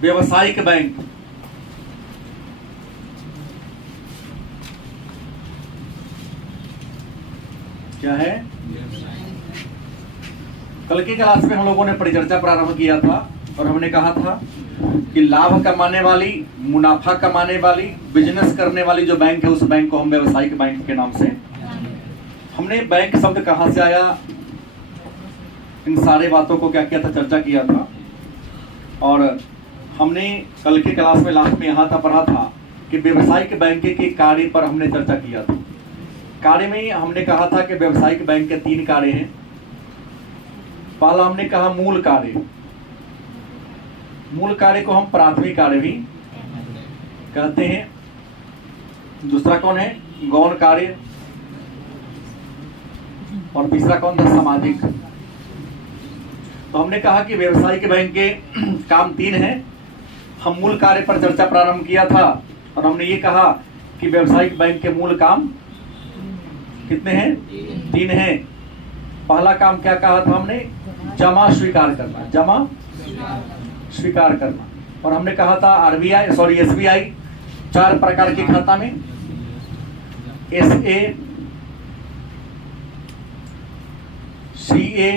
व्यवसायिक बैंक। क्या है? कल की क्लास में हम लोगों ने परिचर्चा प्रारंभ किया था और हमने कहा था कि लाभ कमाने वाली, मुनाफा कमाने वाली, बिजनेस करने वाली जो बैंक है उस बैंक को हम व्यवसायिक बैंक के नाम से। हमने बैंक शब्द कहां से आया, इन सारे बातों को क्या किया था, चर्चा किया था। और हमने कल के क्लास में लास्ट में यहाँ तक पढ़ा था कि व्यवसायिक बैंक के कार्य पर हमने चर्चा किया था। कार्य में हमने कहा था कि व्यवसायिक बैंक के 3 कार्य हैं। पहला हमने कहा मूल कार्य। मूल कार्य को हम प्राथमिक कार्य भी कहते हैं। दूसरा कौन है? गौण कार्य। और तीसरा कौन था? सामाजिक। तो हमने कहा कि व्यवसायिक बैंक के काम 3 हैं। हम मूल कार्य पर चर्चा प्रारंभ किया था और हमने ये कहा कि व्यवसायिक बैंक के मूल काम कितने हैं? 3 हैं। पहला काम क्या कहा था हमने? जमा स्वीकार करना। जमा स्वीकार करना। और हमने कहा था एसबीआई 4 प्रकार के खाता में, SA, CA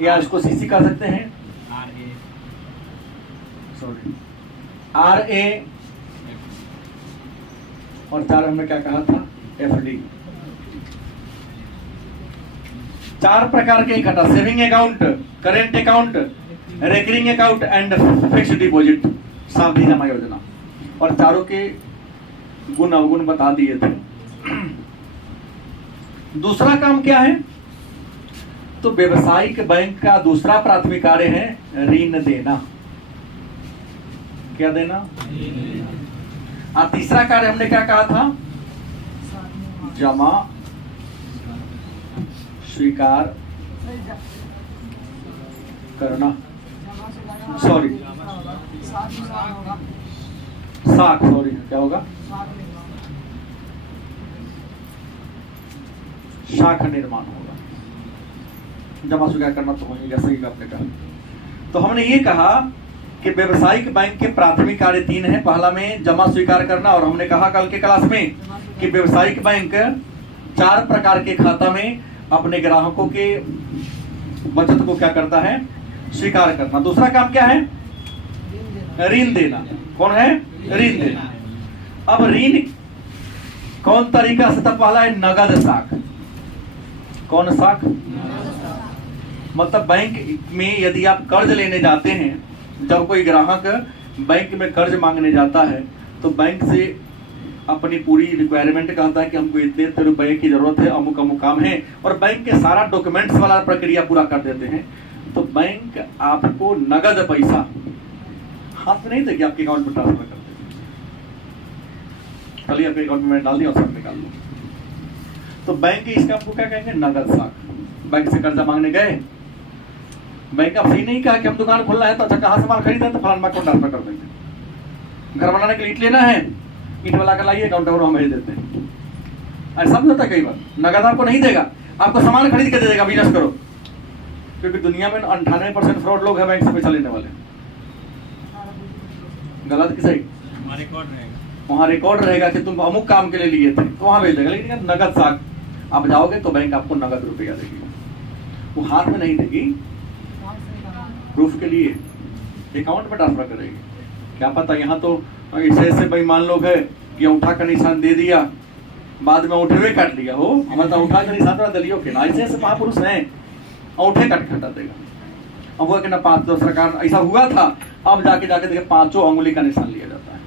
या इसको CC कह सकते हैं, RA, और 4 हमने क्या कहा था? FD। 4 प्रकार के खाता, saving account, current account, recurring account and fixed deposit, सावधि जमा योजना। और चारों के गुण अवगुण बता दिए थे। दूसरा काम क्या है? तो व्यवसायिक बैंक का दूसरा प्राथमिक कार्य है ऋण देना। क्या देना? और तीसरा कार्य हमने क्या कहा था? जमा स्वीकार करना। क्या होगा? शाखा निर्माण होगा। जमा स्वीकार करना तो होगा, सही आपने कहा। तो हमने ये कहा कि व्यवसायिक बैंक के प्राथमिक कार्य 3 है। पहला में जमा स्वीकार करना, और हमने कहा कल के क्लास में कि व्यवसायिक बैंक 4 प्रकार के खाता में अपने ग्राहकों के बचत को क्या करता है? स्वीकार करना। दूसरा काम क्या है? ऋण देना। कौन है? ऋण देना। अब ऋण कौन तरीका से? तब पहला है नगद साख। कौन साख? मतलब बैंक में यदि आप कर्ज लेने जाते हैं, जब कोई ग्राहक बैंक में कर्ज मांगने जाता है तो बैंक से अपनी पूरी रिक्वायरमेंट कहता है कि हमको इतने रुपए की जरूरत है, अमुक अमुक काम है, और बैंक के सारा डॉक्यूमेंट्स वाला प्रक्रिया पूरा कर देते हैं। तो बैंक आपको नगद पैसा हाथ में नहीं देगी, आपके अकाउंट में ट्रांसफर कर देगी। खाली आपके अकाउंट में डाल दिया और सब निकाल लो। तो बैंक के इसका आपको क्या कहेंगे? नगद साख। बैंक से कर्जा मांगने गए, बैंक का फ्री नहीं कहा कि हम दुकान खोलना है तो अच्छा कहाँ से माल खरीदा है तो फलाना अकाउंट ट्रांसफर कर देंगे। घर बनाने के लिए ईंट लेना है, ईंट वाला का लाइए, अकाउंट और हम भेज देते हैं। ऐसा भी होता है कई बार। नगद आपको नहीं देगा, आपको सामान खरीद के दे देगा, बिजनेस करो। क्योंकि दुनिया में 98% फ्रॉड लोग हैं बैंक से पैसा लेने वाले। गलत की सही? वहाँ रिकॉर्ड रहेगा कि तुम अमुक काम के लिए लिए थे तो वहां भेज देगा। लेकिन नगद साख आप जाओगे तो बैंक आपको नगद रुपया देगी, वो हाथ में नहीं देगी, प्रूफ के लिए अकाउंट में ट्रांसफर करेगी। क्या पता यहाँ तो ऐसे बेईमान लोग है कि अंगूठा का निशान दे दिया, बाद में अंगूठे में काट लिया हो। हमारा अंगूठा का निशान दलियों के ना, ऐसे महापुरुष हैं, अंगूठे काट हटा देगा। अब वो ना 5 सरकार ऐसा हुआ था, अब जाके देखे 5 अंगुली का निशान लिया जाता है।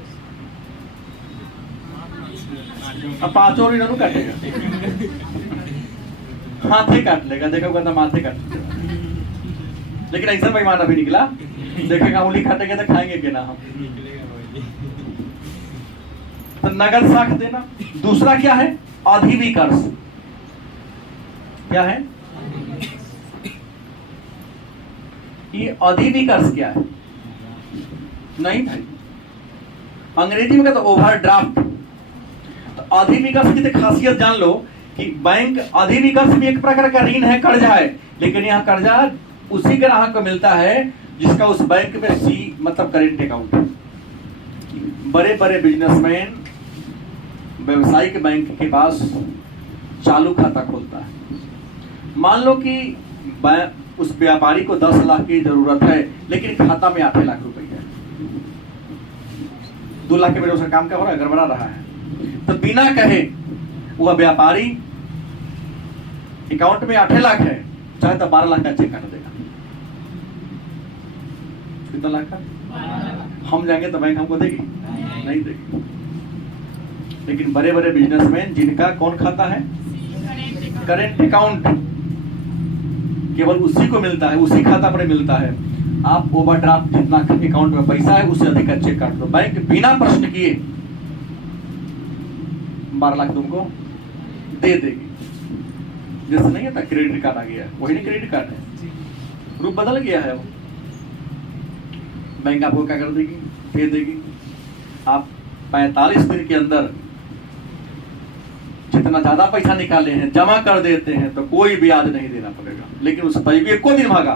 अब 5 इन्होंने काटेगा, हाथे काट लेगा, देखो कहता माथे काट लेगा। लेकिन ऐसा बेईमान अभी निकला, देखेगा उंगली काटेंगे तो खाएंगे कि ना हम। तो नगद साख देना। दूसरा क्या है? अधिविकर्ष। क्या है ये? अधिविकर्ष क्या है? नहीं भाई, अंग्रेजी में कहते ओवरड्राफ्ट। तो अधिविकर्ष की तो खासियत जान लो कि बैंक अधिविकर्ष भी एक प्रकार का ऋण है, कर्जा है, लेकिन यह कर्जा उसी ग्राहक को मिलता है जिसका उस बैंक में मतलब करेंट अकाउंट है। बड़े बड़े बिजनेसमैन व्यवसायिक बैंक के पास चालू खाता खोलता है। मान लो कि उस व्यापारी को 10 लाख की जरूरत है, लेकिन खाता में 8 लाख रुपए है। 2 लाख के मेरे उसका काम क्या हो रहा है, गड़बड़ा रहा है। तो बिना कहे वह व्यापारी अकाउंट में 8 लाख है, चाहे तो 12 लाख का चेक काट देगा। कितना लाख का? हम जाएंगे तो बैंक हमको देगी? नहीं देगी। लेकिन बड़े बड़े बिजनेसमैन जिनका कौन खाता है, करेंट अकाउंट, केवल उसी को मिलता है, उसी खाता पर मिलता है। आप ओवरड्राफ्ट जितना अकाउंट में पैसा है उससे अधिक का चेक काट दो, बैंक बिना प्रश्न किए 12 लाख तुमको दे देगी। जैसे नहीं था क्रेडिट कार्ड आ गया, वही नहीं क्रेडिट कार्ड है, रूप बदल गया है वो। बैंक आपको क्या कर देगी, दे देगी। आप 45 दिन के अंदर जितना ज्यादा पैसा निकाले हैं जमा कर देते हैं तो कोई ब्याज नहीं देना पड़ेगा। लेकिन उस पैसे को दिन भागा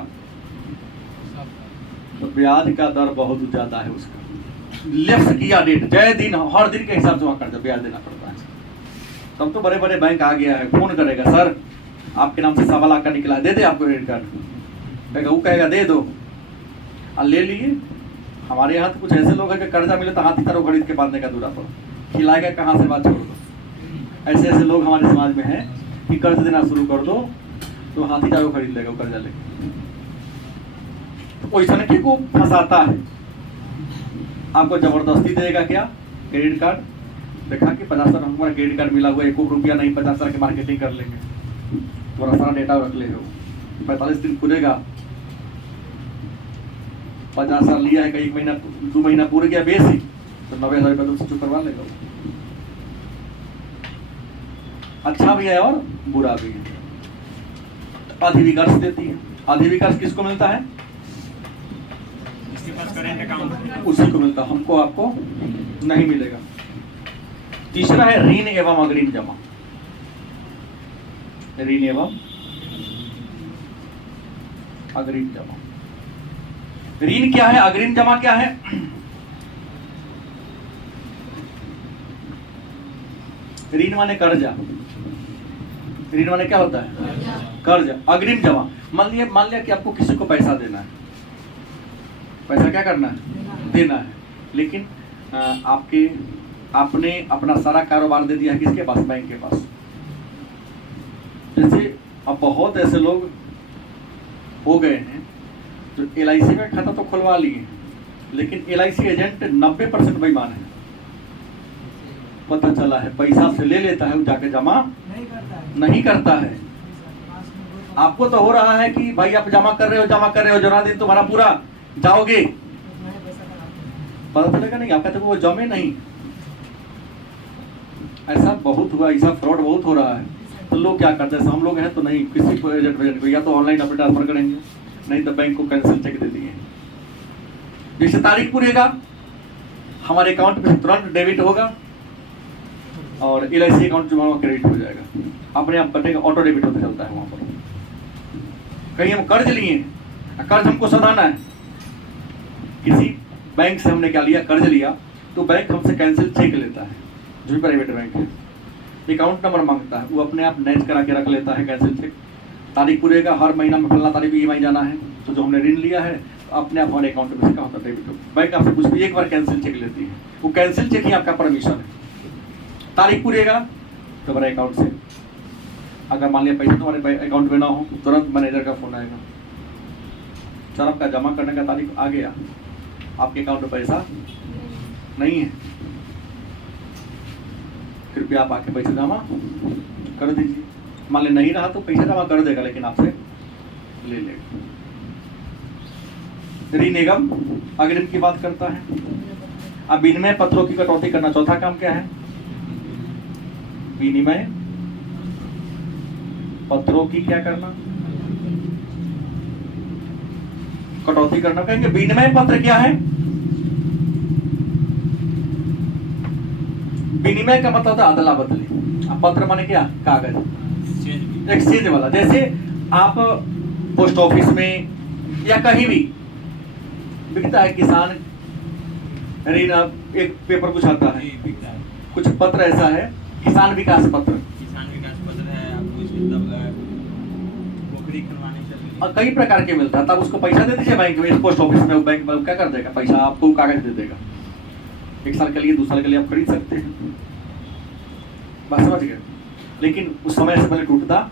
तो ब्याज का दर बहुत ज्यादा है उसका। लेफ्ट किया डेट, जय दिन, हर दिन के हिसाब से वहां कर ब्याज देना पड़ता है। तब तो बड़े बड़े बैंक आ गया है, फोन करेगा, सर आपके नाम से 1.25 लाख का निकला है, दे दे आपको क्रेडिट कार्ड। वो कहेगा दे दो, और ले लिए। हमारे यहाँ तो कुछ ऐसे लोग हैं कि कर्जा मिले तो हाथी तारों खरीद के बांधने का दूरा पर, खिलाएगा कहाँ से, बात छोड़ दो। ऐसे ऐसे लोग हमारे समाज में हैं कि कर्ज देना शुरू कर दो तो हाथी तारों खरीद लेगा वो कर्जा लेके। तो ऐसा नहीं को फंसाता है, आपको जबरदस्ती देगा क्या, क्रेडिट कार्ड देखा कि 50 लाख हमारा क्रेडिट कार्ड मिला हुआ, 1 रुपया नहीं, 50 लाख की मार्केटिंग कर लेंगे, थोड़ा सारा डेटा रख ले। 45 दिन खुलेगा, 50 साल लिया है, 1 महीना 2 महीना पूरे गया बेसी, तो 90,000 रुपये तुमसे चुप करवा लेगा। अच्छा भी है और बुरा भी है। अधिविकर्ष देती है। अधिविकर्ष किसको मिलता है, जिसके पास करेंट अकाउंट उसी को मिलता, हमको आपको नहीं मिलेगा। तीसरा है ऋण एवं अग्रिम जमा। ऋण एवं अग्रिम जमा। ऋण क्या है, अग्रिम जमा क्या है? ऋण माने कर्जा। ऋण माने क्या होता है, कर्ज। अग्रिम जमा, मान लिया कि आपको किसी को पैसा देना है, पैसा क्या करना है, देना है। लेकिन आपने अपना सारा कारोबार दे दिया है किसके पास, बैंक के पास। जैसे अब बहुत ऐसे लोग हो गए हैं जो LIC में खाता तो खुलवा लिए, लेकिन LIC एजेंट 90% बेईमान है। पता चला है पैसा से ले लेता है, वो जाके जमा नहीं करता है। आपको तो हो रहा है कि भाई आप जमा कर रहे हो, जना दिन तुम्हारा पूरा जाओगे, पता चलेगा नहीं, आपका तो वो जमे नहीं। ऐसा बहुत हुआ, ऐसा फ्रॉड बहुत हो रहा है। तो लोग क्या करते हैं, हम लोग हैं तो नहीं, किसी को एजेंट को या तो ऑनलाइन अपने ट्रांसफर करेंगे, नहीं तो बैंक को कैंसिल चेक दे दिए। जैसे तारीख पूरेगा हमारे अकाउंट में तुरंत डेबिट होगा और LIC अकाउंट जो क्रेडिट हो जाएगा, अपने आप कटेगा, ऑटो डेबिट होता चलता है वहां पर। कहीं हम कर्ज लिए, कर्ज हमको सधाना है, किसी बैंक से हमने क्या लिया, कर्ज लिया, तो बैंक हमसे कैंसिल चेक लेता है, जो भी प्राइवेट बैंक है, अकाउंट नंबर मांगता है, वो अपने आप मैच करा के रख लेता है कैंसिल चेक। तारीख पूरेगा, हर महीना में फलना तारीख EMI जाना है, तो जो हमने ऋण लिया है अपने आप हमारे अकाउंट में क्या होता है, डेबिट होता। बैंक आपसे कुछ भी एक बार कैंसिल चेक लेती है, वो कैंसिल चेक ही आपका परमिशन है। तारीख पूरेगा तो हमारे अकाउंट से, अगर मान लिया पैसा तुम्हारे अकाउंट में ना हो, तुरंत मैनेजर का फोन आएगा, सर आपका जमा करने का तारीख आ गया, आपके अकाउंट में पैसा नहीं है, कृपया आप आके पैसा जमा कर दीजिए। मान ले नहीं रहा तो पैसा जमा कर देगा, लेकिन आपसे ले लेगा। ऋण एवं अग्रिम की बात करता है। अब विनिमय पत्रों की कटौती करना, चौथा काम क्या है, विनिमय पत्रों की क्या करना, कटौती करना। कहेंगे विनिमय पत्र क्या है, विनिमय का मतलब होता है अदला बदली। पत्र माने क्या, कागज, एक्सचेंज वाला। जैसे आप पोस्ट ऑफिस में या कहीं भी बिकता है किसान ऋण। एक पेपर कुछ आता है, कुछ पत्र ऐसा है, किसान विकास पत्र है, आपको इसके मतलब पोखरी खनवाने से और कई प्रकार के मिलता है। तब उसको पैसा दे दीजिए बैंक में, पोस्ट ऑफिस में, बैंक में क्या कर देगा, पैसा आपको कागज दे देगा। 1 साल के लिए 2 साल के लिए आप खरीद सकते हैं, बात समझ गए। लेकिन उस समय से पहले टूटता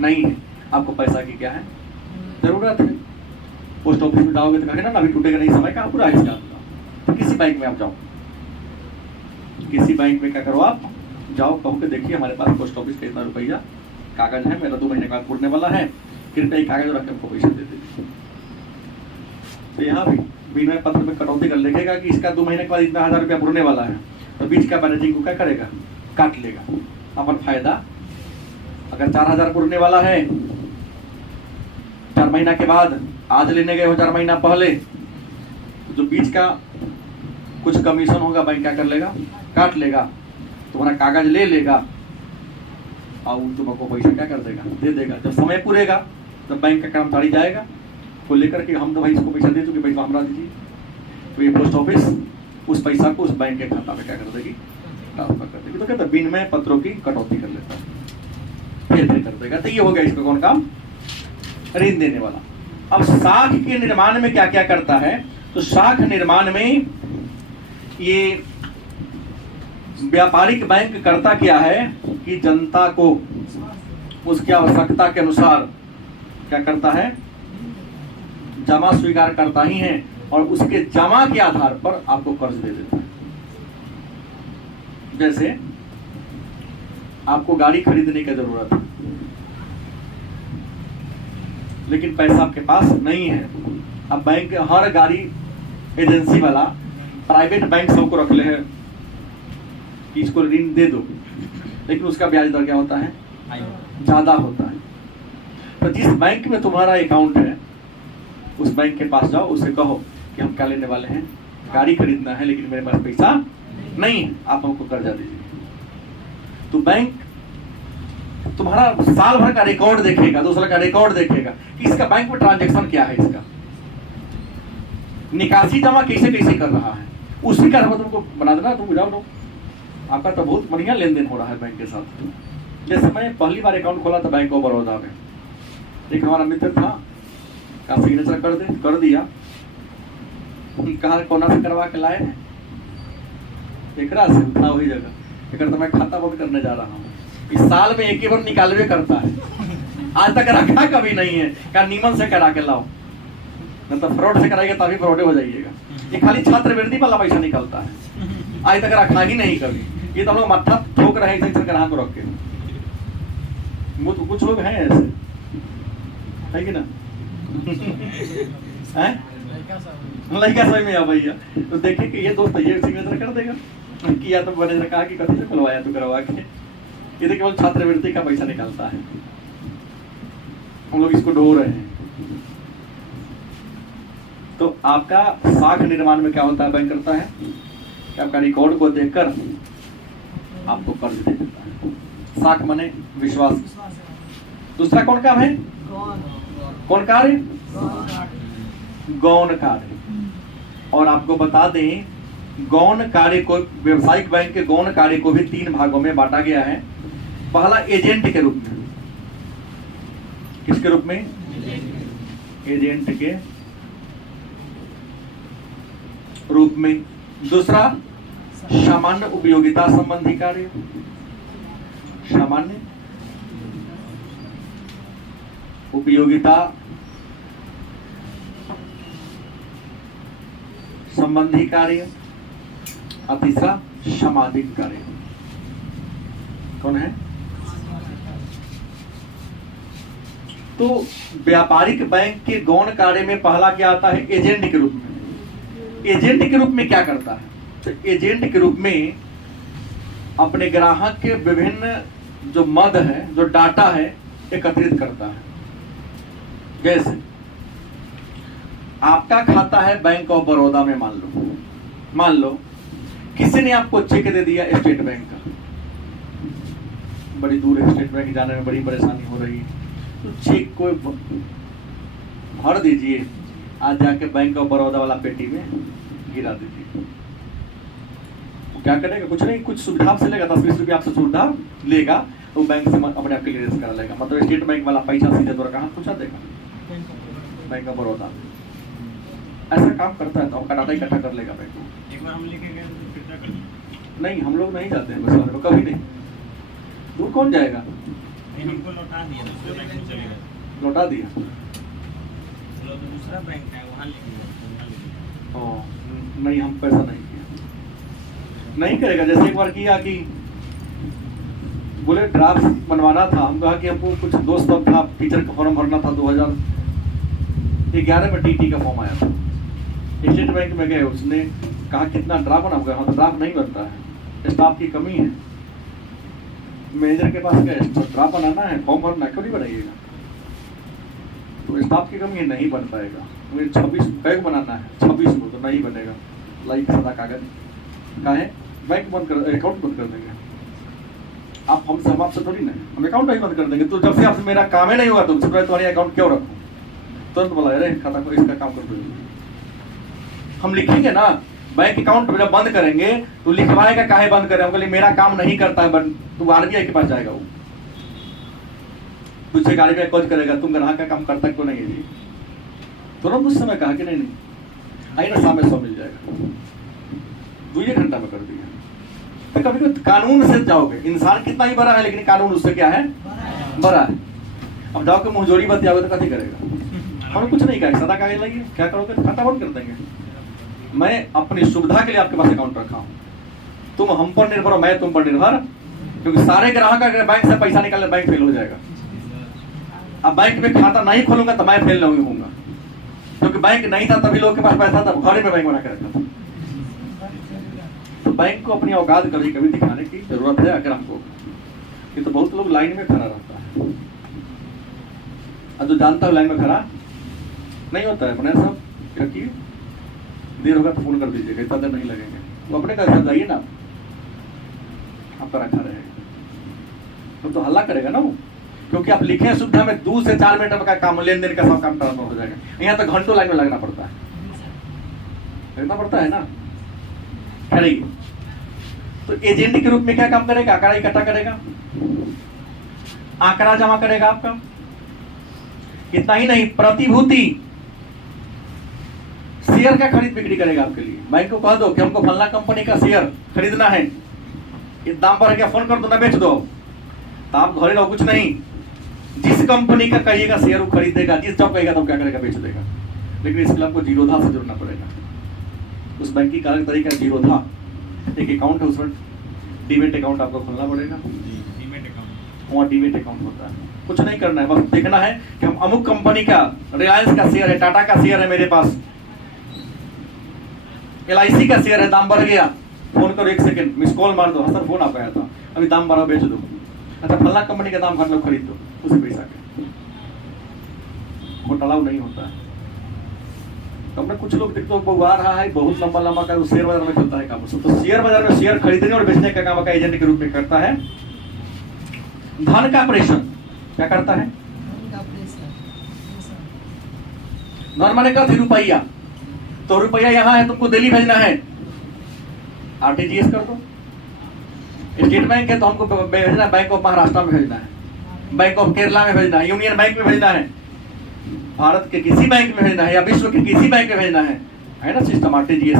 नहीं है। आपको पैसा की क्या है जरूरत है, पोस्ट ऑफिस में जाओगे तो कहेंगे ना अभी टूटेगा नहीं, समय का पूरा है। तो किसी बैंक में आप जाओ, किसी बैंक में क्या करो, आप जाओ, कहो कि देखिए हमारे पास पोस्ट ऑफिस का इतना रुपया कागज है, मेरा 2 महीने का पूरने वाला है, कृपया कागज रख के हमको पैसा दे दीजिए। तो यहाँ भी विनिमय पत्र में कटौती कर लिखेगा कि इसका 2 महीने के बाद इतना 1000 रुपया पूरने वाला है, तो बीच का मैनेजिंग को क्या करेगा, काट लेगा अपन फायदा। अगर 4000 पूरने वाला है 4 महीना के बाद, आज लेने गए हो 4 महीना पहले, तो जो बीच का कुछ कमीशन होगा बैंक क्या कर लेगा, काट लेगा, तुम्हारा कागज ले लेगा और तुमको पैसा क्या कर देगा, दे देगा। जब समय पूरेगा तो बैंक का कर्मचारी जाएगा को लेकर के, हम तो भाई इसको पैसा दे चुके, पैसा हमरा दीजिए। तो ये पोस्ट ऑफिस उस पैसा को उस बैंक के खाता में क्या कर देगी, ट्रांसफर कर देगी। तो कहते हैं विनिमय पत्रों की कटौती कर लेता है, फिर कर देगा। तो ये हो गया इसका कौन काम, ऋण देने वाला। अब साख के निर्माण में क्या क्या करता है, तो साख निर्माण में ये व्यापारिक बैंक करता क्या है कि जनता को उसकी आवश्यकता के अनुसार क्या करता है, जमा स्वीकार करता ही है, और उसके जमा के आधार पर आपको कर्ज दे देता है। जैसे आपको गाड़ी खरीदने की जरूरत है, लेकिन पैसा आपके पास नहीं है। अब बैंक हर गाड़ी एजेंसी वाला प्राइवेट बैंक सबको रख ले है कि इसको ऋण दे दो, लेकिन उसका ब्याज दर क्या होता है, ज्यादा होता है। तो जिस बैंक में तुम्हारा अकाउंट है उस बैंक के पास जाओ, उससे कहो कि हम क्या लेने वाले हैं, गाड़ी खरीदना है, लेकिन मेरे पास पैसा नहीं है, आप हमको कर्जा दीजिए। तो बैंक तुम्हारा साल भर का रिकॉर्ड देखेगा, 2 साल का रिकॉर्ड देखेगा कि इसका बैंक में ट्रांजैक्शन क्या है, इसका निकासी जमा कैसे कैसे कर रहा है, उसी का तुमको बना देना। तुम जाओ लो, आपका तो बहुत बढ़िया लेन देन हो रहा है बैंक के साथ। जैसे मैं पहली बार अकाउंट खोला था बैंक ऑफ बड़ौदा में, एक हमारा मित्र था, का सिग्नेचर कर दिया, कहा कोना से करवा के लाए हैं, एकरा से था वही जगह, एक तो मैं खाता बंद करने जा रहा हूँ। इस साल में एक ही बार निकालवे करता है, आज तक रखा कभी नहीं है, क्या नीमन से करा के लाओ, नहीं तो फ्रॉड से कराएगा तभी फ्रॉड हो जाइएगा। ये खाली छात्रवृत्ति वाला पैसा निकलता है, आज तक रखा ही नहीं कभी। ये तो हम लोग मत्था ठोक रहे हैं ग्राहक को रख के, वो तो कुछ लोग हैं ऐसे, है कि ना है लड़का समझ में आ भैया। तो देखे कि ये दोस्त ये सिग्नेचर कर देगा, किया तो मैंने कहा कि कभी से खुलवाया तो करवा के, ये तो केवल छात्रवृत्ति का पैसा निकलता है, हम लोग इसको ढो रहे हैं। तो आपका साख निर्माण में क्या होता है, बैंक करता है कि आपका रिकॉर्ड को देखकर आपको कर्ज दे देता है। साख माने विश्वास। दूसरा कौन काम है, कौन कार्य, गौण कार्य। और आपको बता दें गौण कार्य को, व्यवसायिक बैंक के गौण कार्य को भी 3 भागों में बांटा गया है। पहला एजेंट के रूप में, किसके रूप में, एजेंट के रूप में। दूसरा सामान्य उपयोगिता संबंधी कार्य, सामान्य उपयोगिता संबंधी कार्य, और तीसरा सामाजिक कार्य। कौन है, तो व्यापारिक बैंक के गौण कार्य में पहला क्या आता है, एजेंट के रूप में। एजेंट के रूप में क्या करता है, तो एजेंट के रूप में अपने ग्राहक के विभिन्न जो मद है, जो डाटा है, एकत्रित करता है। जैसे आपका खाता है बैंक ऑफ बड़ौदा में, मान लो किसी ने आपको चेक दे दिया स्टेट बैंक का, बड़ी दूर है स्टेट बैंक जाने में बड़ी परेशानी हो रही है, तो चेक को भर दीजिए आज जाके बैंक ऑफ बड़ौदा वाला पेटी में गिरा दीजिए। वो क्या करेगा? कुछ नहीं, कुछ सुविधा से लेगा, 10-20 रुपया आपसे सुविधा लेगा तो बैंक से अपने आप क्लियरेंस करा लेगा। मतलब स्टेट बैंक वाला पैसा सीधे तौर कहाँ पहुँचा देगा? Bank of Baroda. ऐसा काम करता है तो आपका डाटा इकट्ठा कर लेगा बैंक। एक बार हम लेके गए तो फिर क्या करें? नहीं, हम लोग नहीं जाते हैं बस वाले में, कभी नहीं। दूर कौन जाएगा? नहीं, हमको लौटा दिया, दूसरे बैंक में चले गए। लौटा दिया? चलो तो दूसरा बैंक है वहाँ लेके गए, वहाँ लेके गए। नहीं, हम पैसा नहीं किया, नहीं करेगा। जैसे एक बार किया कि बोले ड्राफ्ट बनवाना था, हम कहा कि हमको कुछ दोस्त सब था, टीचर का फॉर्म भरना था, 2011 में टीटी का फॉर्म आया था। स्टेट बैंक में गए, उसने कहा कितना ड्राफ्ट बना हुआ है? तो ड्राफ्ट नहीं बनता है, स्टाफ की कमी है। मैनेजर के पास गए, ड्राफ्ट बनाना है, फॉर्म भरना, क्यों नहीं बनाइएगा? तो स्टाफ की कमी है, नहीं बन पाएगा। मुझे 26 बैग बनाना है, 26 को तो नहीं बनेगा। लाई का सादा कागज का है, बैंक बंद कर, अकाउंट बंद कर देंगे। आप हमसे, हम आपसे थोड़ी ना, हम अकाउंट नहीं बंद कर देंगे। तो जब से आपसे मेरा काम ही नहीं होगा तुमसे तुम्हारे अकाउंट क्यों रखूँ? तुरंत बोला अरे खाता को इसका काम कर दो। हम लिखेंगे ना बैंक अकाउंट जब बंद करेंगे तो लिखवाएगा काहे बंद करें? हम कहलिए मेरा काम नहीं करता है, तो आरबीआई के पास जाएगा, वो तुझसे आरबीआई खोज करेगा तुम ग्राहक का काम करता क्यों नहीं है जी? तुरंत उस समय कहा कि नहीं आइए ना, सामने 100 मिल जाएगा। 2 घंटा में कर दिया। तो कभी कभी कानून से जाओगे, इंसान कितना ही बड़ा है लेकिन कानून उससे क्या है? बड़ा है। अब जाओगे मुंहजोरी बात जाओगे तो कथी करेगा? हमें कुछ नहीं कहा, सदा कागज लाइए, क्या करोगे? खाता बंद कर देंगे। मैं अपनी सुविधा के लिए आपके पास अकाउंट रखा हूं, तुम हम पर निर्भर हो, मैं तुम पर निर्भर, क्योंकि सारे ग्राहक अगर बैंक से पैसा निकालने बैंक फेल हो जाएगा। अब बैंक में खाता नहीं खोलूंगा तो मैं फेल नहीं होऊंगा, क्योंकि बैंक नहीं था तभी लोग के पास पैसा था, घर में बैंक बना के रखा था। तो बैंक को अपनी औकात कभी कभी दिखाने की जरूरत है अगर हमको। ये तो बहुत लोग लाइन में खड़ा रहता है, और जो जानता है लाइन में खड़ा नहीं होता है। अपने सब क्योंकि देर होगा तो फोन कर दीजिएगा, इतना देर नहीं लगेंगे। वो अपने घर जाइए ना, आपका रखा रहेगा। तो हल्ला करेगा ना वो, क्योंकि आप लिखे सुविधा में 2 से 4 मिनट का काम, लेन देन का सब काम ट्रांसफर हो जाएगा। यहाँ तो घंटों लाइन में लगना पड़ता है ना। खड़ेगी तो एजेंट के रूप में क्या काम करेगा? आंकड़ा इकट्ठा करेगा, आंकड़ा जमा करेगा आपका। इतना ही नहीं, प्रतिभूति शेयर का खरीद बिक्री करेगा आपके लिए। बैंक को कह दो कि हमको फलना कंपनी का शेयर खरीदना है, इस दाम पर क्या, फोन कर दो ना, बेच दो। तो आप घरे रहो, कुछ नहीं, जिस कंपनी का कहिएगा शेयर वो खरीदेगा, जिस जॉब कहेगा तो क्या करेगा? बेच देगा। लेकिन इसके लिए आपको जीरोधा से जुड़ना पड़ेगा। उस बैंक की कार्य तरीका जीरोधा, एक अकाउंट है, उसमें डीमेट अकाउंट आपको खोलना पड़ेगा। वहाँ डीमेट अकाउंट होता है। कुछ नहीं करना है, बस देखना है कि हम अमुक कंपनी का, रिलायंस का शेयर है, टाटा का शेयर है मेरे पास, LIC का शेयर है, दाम बढ़ गया, फोन करो 1 सेकंड, मिस कॉल मार दो, हाँ सर फोन आपका आया था, अभी दाम बढ़ा, बेच दो। अच्छा फल्ला कंपनी का दाम घट लो, खरीद दो, उसी पैसा के। घोटाला नहीं होता है। तो हमने कुछ लोग देखते बहुआ रहा है, बहुत लंबा लंबा का शेयर बाजार में चलता है काम। तो शेयर बाजार में शेयर खरीदने और बेचने का काम का एजेंट के रूप में करता है। धन का ऑपरेशन क्या करता है? धन माने का रुपया, तो रुपया यहाँ है, तुमको दिल्ली भेजना है, RTGS कर दो। स्टेट बैंक है तो हमको भेजना है, बैंक ऑफ महाराष्ट्र में भेजना है, बैंक ऑफ केरला में भेजना है, यूनियन बैंक में भेजना है, भारत के किसी बैंक में भेजना है, या विश्व के किसी बैंक में भेजना है ना सिस्टम RTGS,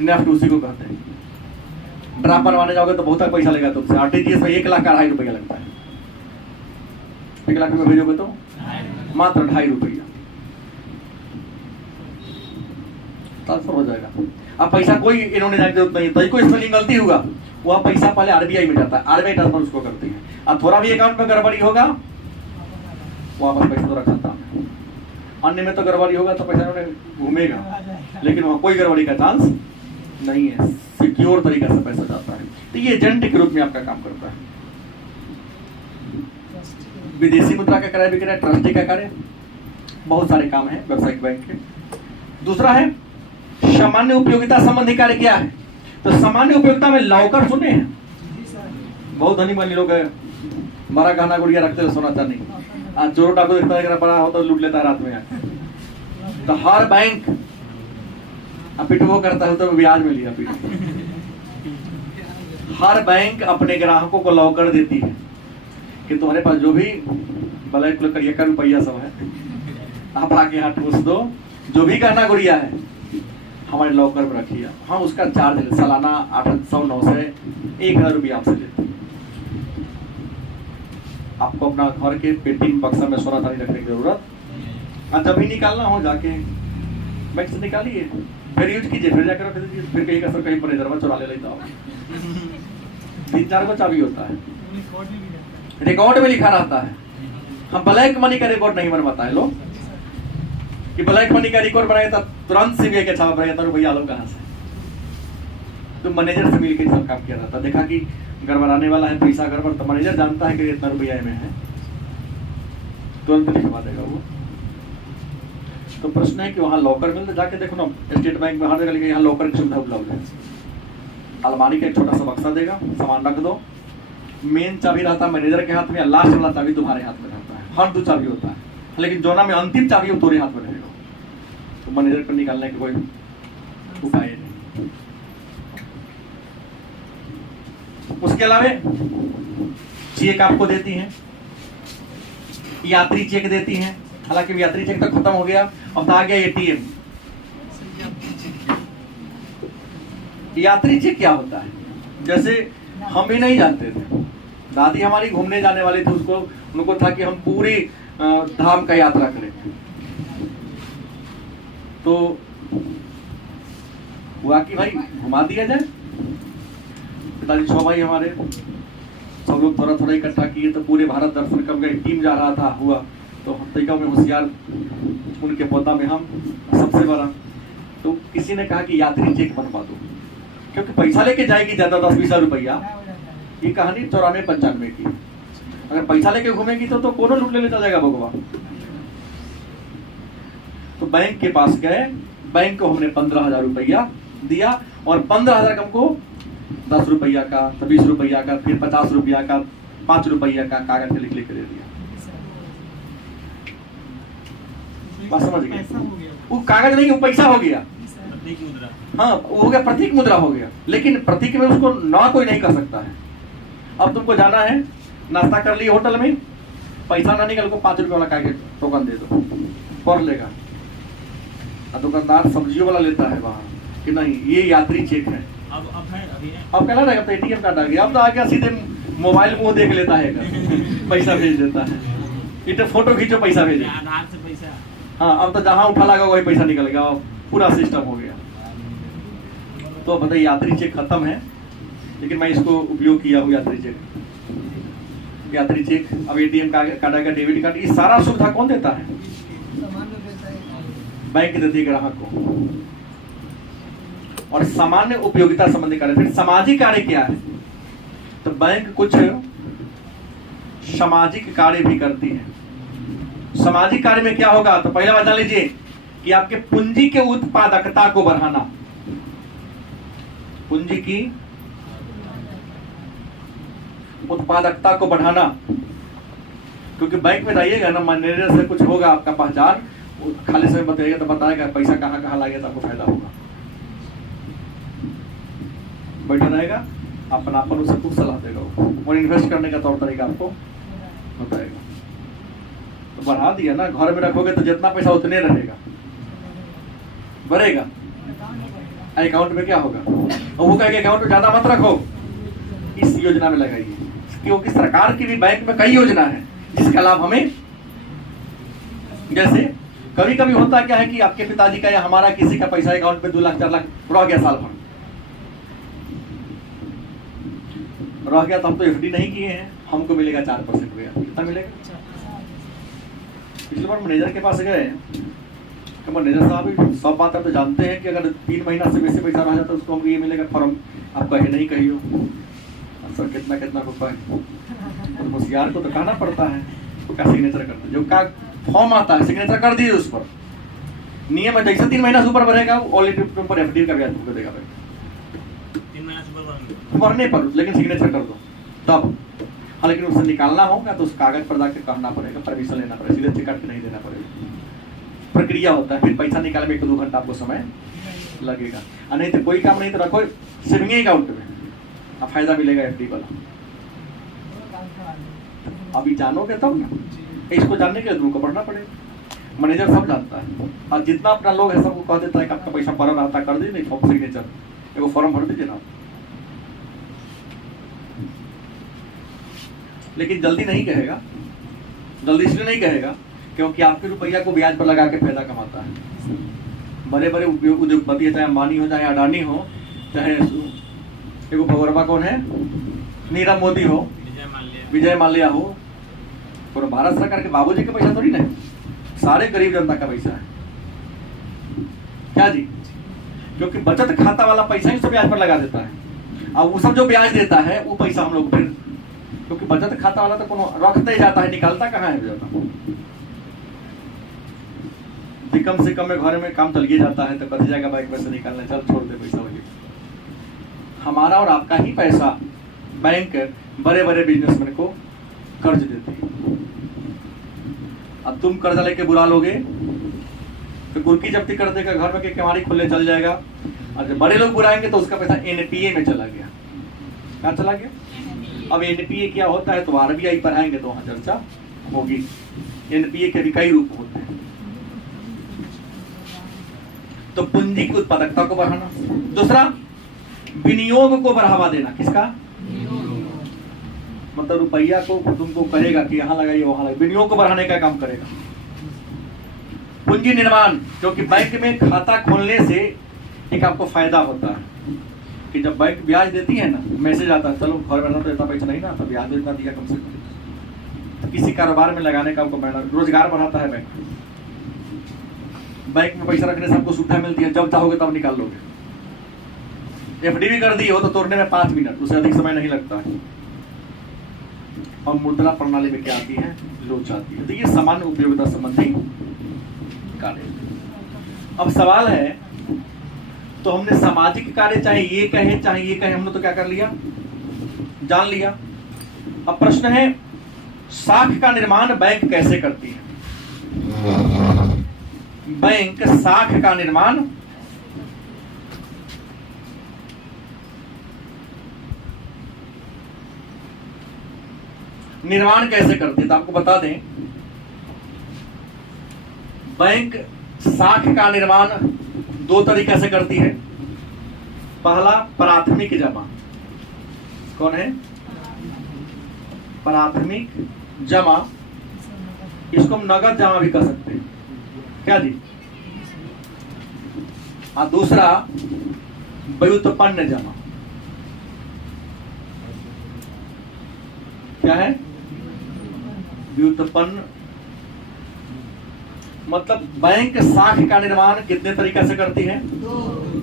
नेफ्ट उसी को कहते हैं। ड्राफ्ट बनवाने जाओगे तो बहुत पैसा लगेगा तुमसे। RTGS में 1 लाख का 2.5 रुपया लगता है। 1 लाख में भेजोगे तो मात्र 2.5 रुपया ट्रांसफर हो जाएगा। अब पैसा कोई इन्होंने जाने की जरूरत नहीं, तो कोई स्पेलिंग गलती होगा, वह पैसा पहले RBI में जाता है, RBI ट्रांसफर उसको करती है। अब थोड़ा भी अकाउंट में गड़बड़ी होगा, वापस पैसा तो रखा, अन्य में तो गड़बड़ी होगा तो पैसा घूमेगा, लेकिन वहां कोई गड़बड़ी का चांस नहीं है, सिक्योर तरीका से पैसा जाता है। तो ये एजेंट के रूप में आपका काम करता है। विदेशी मुद्रा का क्रय विक्रय, ट्रस्टी का कार्य, बहुत सारे काम है व्यावसायिक बैंक के। दूसरा है सामान्य उपयोगिता संबंधी कार्य। क्या है? तो सामान्य उपयोगिता में लॉकर सुने हैं, बहुत धनी बनी लोग है, बड़ा गहना गुड़िया रखते हैं, सोना चांदी। आज चोरों डाकू देखता है, बड़ा होता लूट लेता है रात में आके। तो हर बैंक पिटवो करता है तो ब्याज में लिया पीट। हर बैंक अपने ग्राहकों को लॉकर देती है कि तुम्हारे पास जो भी ब्लैक करिए का रुपया सब है, आप आके यहाँ ठूस दो, जो भी गहना गुड़िया है हमारे लॉकर में रखिए। हम उसका चार्ज लेते सालाना 800 900 1000 रुपया आपसे लेते। आपको अपना घर के पेटी में बक्सा में सोना चांदी रखने की जरूरत, और जब भी निकालना हो जाके बैंक से निकालिए, फिर यूज कीजिए, फिर जाकर रख दीजिए, फिर कहीं का सर कहीं मैनेजर चुरा ले लेता हो। 3-4 को चाबी होता है, रिकॉर्ड में लिखा रहता है। हम ब्लैक मनी का रिकॉर्ड नहीं बनवाता है लोग, कि ब्लैक मनी का रिकॉर्ड बनाया था तुरंत सीबीआई के छापा बनाया था, भैया लोग कहाँ से, तो मैनेजर से मिलकर सब काम किया रहता। देखा कि गड़बड़ाने वाला है, पैसा गड़बड़, तो मैनेजर जानता है कि इतना रुपया में है, तुरंत लिखवा देगा वो। तो प्रश्न है कि वहाँ लॉकर मिलता, जाके देखो ना स्टेट बैंक में हर जगह लिखा यहाँ लॉकर की सुविधा उपलब्ध है। अलमारी का एक छोटा सा बक्सा देगा, सामान रख दो, मेन चाबी रहता है मैनेजर के हाथ में, लास्ट वाला चाबी तुम्हारे हाथ में रहता है। हर 2 चाबी होता है, लेकिन जोना में अंतिम चाबी वो तुम्हारे हाथ में रहेगा, तो मैनेजर को निकालने का कोई उपाय नहीं। उसके अलावा चेक आपको देती हैं, यात्री चेक देती हैं, हालांकि यात्री चेक तक खत्म हो गया, अब आ गया एटीएम। यात्री चेक क्या होता है, जैसे हम भी नहीं जानते थे, दादी हमारी घूमने जाने वाली थी, उसको उनको था कि हम पूरी धाम का यात्रा करें, तो हुआ कि भाई घुमा दिया जाए। पिताजी 6 भाई हमारे, सब लोग थोड़ा थोड़ा इकट्ठा किए, तो पूरे भारत दर्शन कर गए। टीम जा रहा था, हुआ तो तरीका में होशियार उनके पोता में हम सबसे बड़ा, तो किसी ने कहा कि यात्री चेक बनवा दो, क्योंकि पैसा लेके जाएगी ज्यादा 10-20 रुपया। ये कहानी 94-95 की। अगर पैसा लेके घूमेगी तो कोनो लूट लेने चल जाएगा भगवा। तो बैंक के पास गए, बैंक को हमने 15,000 रुपया दिया, और 15,000 का हमको 10 रुपया का, तो 20 रुपया का, फिर 50 रुपया का, 5 रुपया का कागज पे लिख के दे दिया। बात समझ गए? वो कागज नहीं, वो पैसा हो गया। हाँ, वो हो गया प्रतीक मुद्रा हो गया, लेकिन प्रतीक में उसको ना कोई नहीं कर सकता है। अब तुमको जाना है, नाश्ता कर लिए होटल में, पैसा ना निकल को 5 रुपये वाला कागज टोकन दे दो, पढ़ लेगा। और दुकानदार सब्जियों वाला लेता है वहाँ कि नहीं ये यात्री चेक है। अब कहना रहेगा, तो एटीएम कार्ड आ गया, अब तो आ गया सीधे मोबाइल मुंह देख लेता है, पैसा भेज देता है। इतने फोटो खींचो पैसा भेजे, आधार से पैसा। हाँ, अब तो जहाँ उठा लगा वही पैसा निकल गया, पूरा सिस्टम हो गया। तो बताइए यात्री चेक खत्म है, लेकिन मैं इसको उपयोग किया हूँ। यात्री चेक अब एटीएम कार्ड आएगा, डेबिट कार्ड, ये सारा सुविधा कौन देता है? बैंक देती है ग्राहक को। और सामान्य उपयोगिता संबंधी कार्य। फिर सामाजिक कार्य क्या है? तो बैंक कुछ सामाजिक कार्य भी करती है। सामाजिक कार्य में क्या होगा? तो पहला बात जान लीजिए कि आपके पूंजी के उत्पादकता को बढ़ाना, पूंजी की उत्पादकता को बढ़ाना। क्योंकि बैंक में जाइएगा ना, मैनेजर से कुछ होगा आपका पहचान, खाली समय बताइएगा तो बताएगा पैसा कहाँ कहाँ लगे तो आपको फायदा होगा। बैठा रहेगा, अपनापन उसे खूब सलाह देगा और इन्वेस्ट करने का तौर तरीका आपको बताएगा। तो बढ़ा दिया ना, घर में रखोगे तो जितना पैसा उतने रहेगा, बढ़ेगा। अकाउंट में क्या होगा? और वो कहेगा अकाउंट में ज्यादा मत रखो, इस योजना में लगाइए, क्योंकि सरकार की भी बैंक में कई योजना है जिसका लाभ हमें। जैसे कभी कभी होता क्या है कि आपके पिताजी का या हमारा किसी का पैसा अकाउंट में 2 लाख 4 लाख रह गया, साल भर रह गया, तो हम तो एफडी नहीं किए हैं, हमको मिलेगा 4% ब्याज। कितना मिलेगा? पिछली बार मैनेजर के पास गए, मैनेजर साहब सब बात आप तो जानते हैं कि अगर 3 महीना से बेसी पैसा रह जाता है उसको हमको ये मिलेगा फॉर्म, आप कहे नहीं कहियो सर कितना कितना रुपए। तो होशियार को तो कहना पड़ता है, उसका सिग्नेचर करते, जो का फॉर्म आता है सिग्नेचर कर दीजिए उस पर। नियम है जैसे 3 महीना से ऊपर बढ़ेगा ऑलरेडी ऊपर एफडी का ब्याज आपको देगा बैंक, 3 महीना से ऊपर भरने पर, लेकिन सिग्नेचर कर दो तब। हाँ, लेकिन उससे निकालना होगा तो उस कागज पर जाकर कहना पड़ेगा, परमिशन लेना पड़ेगा, सीधे चेक काट के नहीं देना पड़ेगा। प्रक्रिया होता है, फिर पैसा निकालने में 1-2 घंटा आपको समय लगेगा। और नहीं तो कोई काम नहीं तो रखो सेविंग अकाउंट में, अब फायदा मिलेगा एफडी वाला। अभी जानोगे तब ना, इसको जानने के लिए तुमको पढ़ना पड़ेगा। मैनेजर सब जानता है, और जितना अपना लोग है सबको कह देता है कि आपका पैसा पड़ा रहता, कर दीजिए नहीं फॉर्म सिग्नेचर, एगो फॉर्म भर दीजिए ना। लेकिन जल्दी नहीं कहेगा, जल्दी इसलिए नहीं कहेगा क्योंकि आपके रुपया को ब्याज पर लगा के फायदा कमाता है। बड़े बड़े उद्योगपति, चाहे अंबानी हो, चाहे अडानी हो, चाहे एगो भगवरबा कौन है, नीरव मोदी हो, विजय माल्या हो, तो भारत सरकार के बाबूजी का पैसा थोड़ी ना, सारे गरीब जनता का पैसा है। क्या जी? क्योंकि बचत खाता वाला पैसा ही सब ब्याज पर लगा देता है, और वो सब जो ब्याज देता है वो पैसा हम लोग फिर, क्योंकि बचत खाता वाला तो कोनो रखते ही जाता है, निकालता कहाँ है जाता। कम से कम में घर में काम चलिए जाता है तो कभी जाएगा बैंक में से निकालने, चल छोड़ दे पैसा वही। हमारा और आपका ही पैसा बैंक बड़े बड़े बिजनेसमैन को कर्ज देती है। अब तुम कर्जा लेके बुला लोगे तो गुरकी जब्ती कर देगा, घर में के केवाड़ी खुलने चल जाएगा, और जब बड़े लोग बुलाएंगे तो उसका पैसा एनपीए में चला गया। क्या चला गया? अब एनपीए क्या होता है तो आरबीआई पढ़ाएंगे तो वहां चर्चा होगी। एनपीए के भी कई रूप होते हैं। तो पूंजी की उत्पादकता को बढ़ाना, दूसरा विनियोग को बढ़ावा देना। किसका? मतलब रुपया को तुमको कहेगा कि यहाँ लगाइए वहां लगाइए, विनियोग को बढ़ाने का काम करेगा। पूंजी निर्माण, क्योंकि बैंक में खाता खोलने से एक आपको फायदा होता है कि जब बैंक ब्याज देती है ना, मैसेज आता है, चलो घर में तो इतना पैसा नहीं ना, तो ब्याज इतना दिया कम से कम, तो किसी कारोबार में लगाने का आपको रोजगार बढ़ाता है बैंक। बैंक में पैसा रखने से आपको सुविधा मिलती है, जब चाहोगे तब निकाल लोगे। एफडी भी कर दी हो तो तोड़ने में 5 मिनट, उससे अधिक समय नहीं लगता है। और मुद्रा प्रणाली में क्या आती है? लोच आती है। तो ये सामान्य उपयोगिता संबंधी कार्य। अब सवाल है, तो हमने सामाजिक कार्य चाहे ये कहे हमने तो क्या कर लिया, जान लिया। अब प्रश्न है, साख का निर्माण बैंक कैसे करती है? बैंक साख का निर्माण कैसे करती है? तो आपको बता दें, बैंक साख का निर्माण 2 तरीके से करती है। पहला, प्राथमिक जमा। कौन है? प्राथमिक जमा, इसको हम नगद जमा भी कर सकते हैं। क्या जी? और दूसरा, व्युत्पन्न जमा। क्या है? व्युत्पन्न मतलब बैंक साख का निर्माण कितने तरीका से करती है?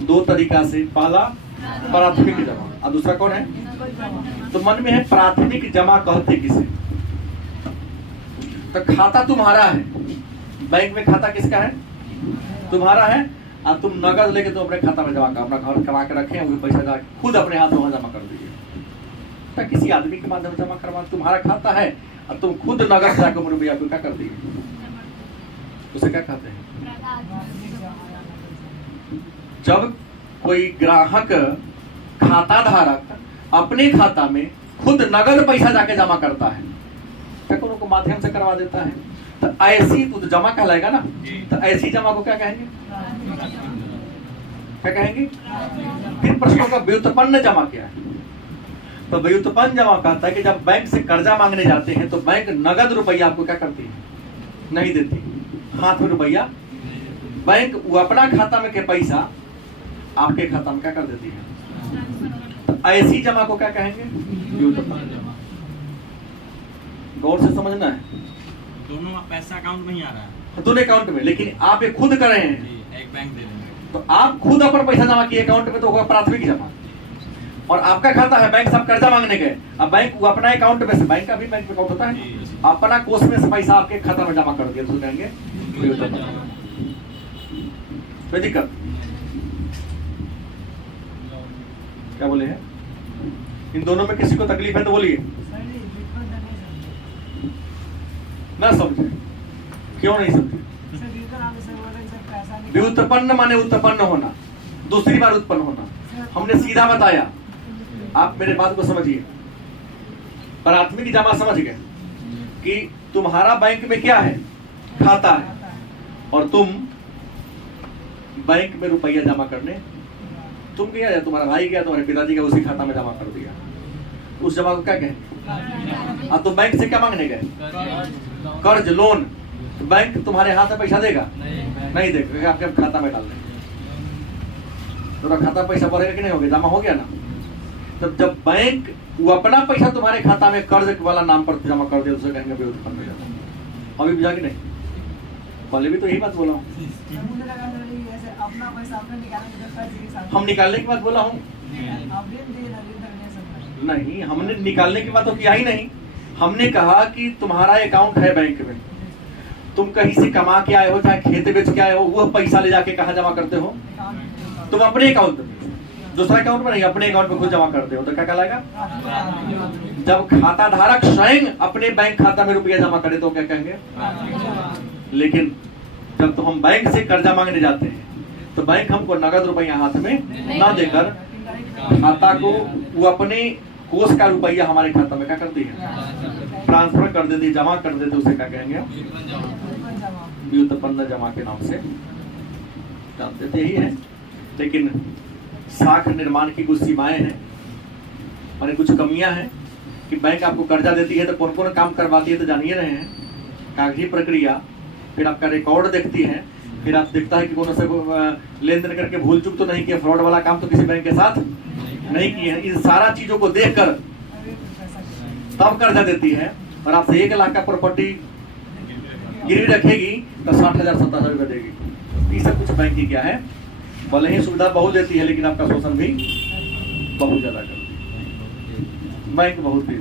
2 तरीका से। पहला प्राथमिक जमा, और दूसरा कौन है? तो मन में है प्राथमिक जमा कहते किसे? तो खाता तुम्हारा है, बैंक में खाता किसका है? तुम्हारा है, और तुम नगद लेके तुम अपने खाता में जमा कर, अपना घर कमा के रखे हैं, पैसा जाके खुद अपने हाथ में जमा कर दीजिए। तो किसी आदमी के माध्यम से जमा करवा, तुम्हारा खाता है और तुम खुद नगद जाकर रुपया को क्या कर दिए, उसे क्या कहते हैं? जब कोई ग्राहक खाता धारक अपने खाता में खुद नगद पैसा जाके जमा करता है, क्या को माध्यम से करवा देता है, तो ऐसी तो जमा कहलाएगा ना। तो ऐसी जमा को क्या कहेंगे? क्या कहेंगे? फिर प्रश्नों का व्युत्पन्न जमा क्या है? तो व्युत्पन्न जमा कहता है कि जब बैंक से कर्जा मांगने जाते हैं तो बैंक नगद रुपया आपको क्या करती है? नहीं देती, हाथ में रुपया। बैंक वो अपना खाता में के पैसा आपके खाता में क्या कर देती है? तो ऐसी जमा को क्या कहेंगे? व्युत्पन्न जमा। गौर से समझना है। दोनों पैसा अकाउंट में ही आ रहा है, दोनों अकाउंट में, लेकिन आप ये खुद कर रहे हैं, एक बैंक दे देंगे, तो आप खुद अपना पैसा जमा किए अकाउंट में, तो होगा प्राथमिक जमा। और आपका खाता है, बैंक से आप कर्जा मांगने गए, अब बैंक वो अपना अकाउंट में से, बैंक का भी बैंक अकाउंट होता है, अपना कोष में से पैसा आपके खाता में जमा कर दिया, तो कहेंगे कोई दिक्कत? क्या बोले हैं? इन दोनों में किसी को तकलीफ है तो बोलिए। ना समझे? क्यों नहीं समझे? व्युत्पन्न माने उत्पन्न होना, दूसरी बार उत्पन्न होना। हमने सीधा बताया, आप मेरे बात को समझिए। प्राथमिक जमा समझ गए कि तुम्हारा बैंक में क्या है, खाता है, और तुम बैंक में रुपया जमा करने तुम गया या तुम्हारा भाई गया, तुम्हारे पिताजी का उसी खाता में जमा कर दिया। उस जमा को क्या कहें? अब तुम बैंक से क्या मांगने गए? कर्ज, लोन। तो बैंक तुम्हारे हाथ में पैसा देगा? नहीं देगा, आपके खाता में डाल देंगे। तो खाता में पैसा बढ़ेगा कि नहीं होगा? जमा हो गया ना। तब जब बैंक वो अपना पैसा तुम्हारे खाता में कर्ज वाला नाम पर जमा कर दिया, उसे कहेंगे व्युत्पन्न हो जाता। अभी बुझा कि नहीं? पहले भी तो यही बात बोला हूँ। हम निकालने की बात बोला हूँ नहीं, हमने निकालने की बात तो किया ही नहीं। हमने कहा कि तुम्हारा अकाउंट है बैंक में, तुम कहीं से कमा के आए हो, चाहे खेत बेच के आए हो, वो पैसा ले जाके कहाँ जमा करते हो? तुम अपने अकाउंट में, दूसरा अकाउंट में नहीं, अपने अकाउंट में खुद जमा करते हो। तो क्या कहलाएगा? जब खाता धारक स्वयं अपने बैंक खाता में रुपया जमा करे तो क्या कहेंगे? लेकिन जब तो हम बैंक से कर्जा मांगने जाते हैं तो बैंक हमको नगद रुपया हाथ में ना देकर खाता को वो अपने कोष का रुपया हमारे खाता में क्या करती है? ट्रांसफर कर देती, जमा कर देती। उसे क्या कहेंगे? व्युत्पन्न जमा के नाम से जानते थे। यही है। लेकिन साख निर्माण की कुछ सीमाएं हैं, माने कुछ कमियां हैं कि बैंक आपको कर्जा देती है तो कौन कौन काम करवाती है तो जानिए रहे हैं। कागजी प्रक्रिया, फिर आपका रिकॉर्ड देखती है, फिर आप देखता है कि कौन से लेन देन करके भूल चूक तो नहीं किया, फ्रॉड वाला काम तो किसी बैंक के साथ नहीं किया है। इन सारा चीजों को देखकर तब कर्जा देती है। और आपसे 1 लाख का प्रॉपर्टी गिरवी रखेगी तो 60,000 70,000 रुपये देगी। ये सब कुछ बैंक की क्या है? भले ही सुविधा बहुत देती है लेकिन आपका शोषण भी बहुत ज्यादा करती है। बैंक बहुत तेज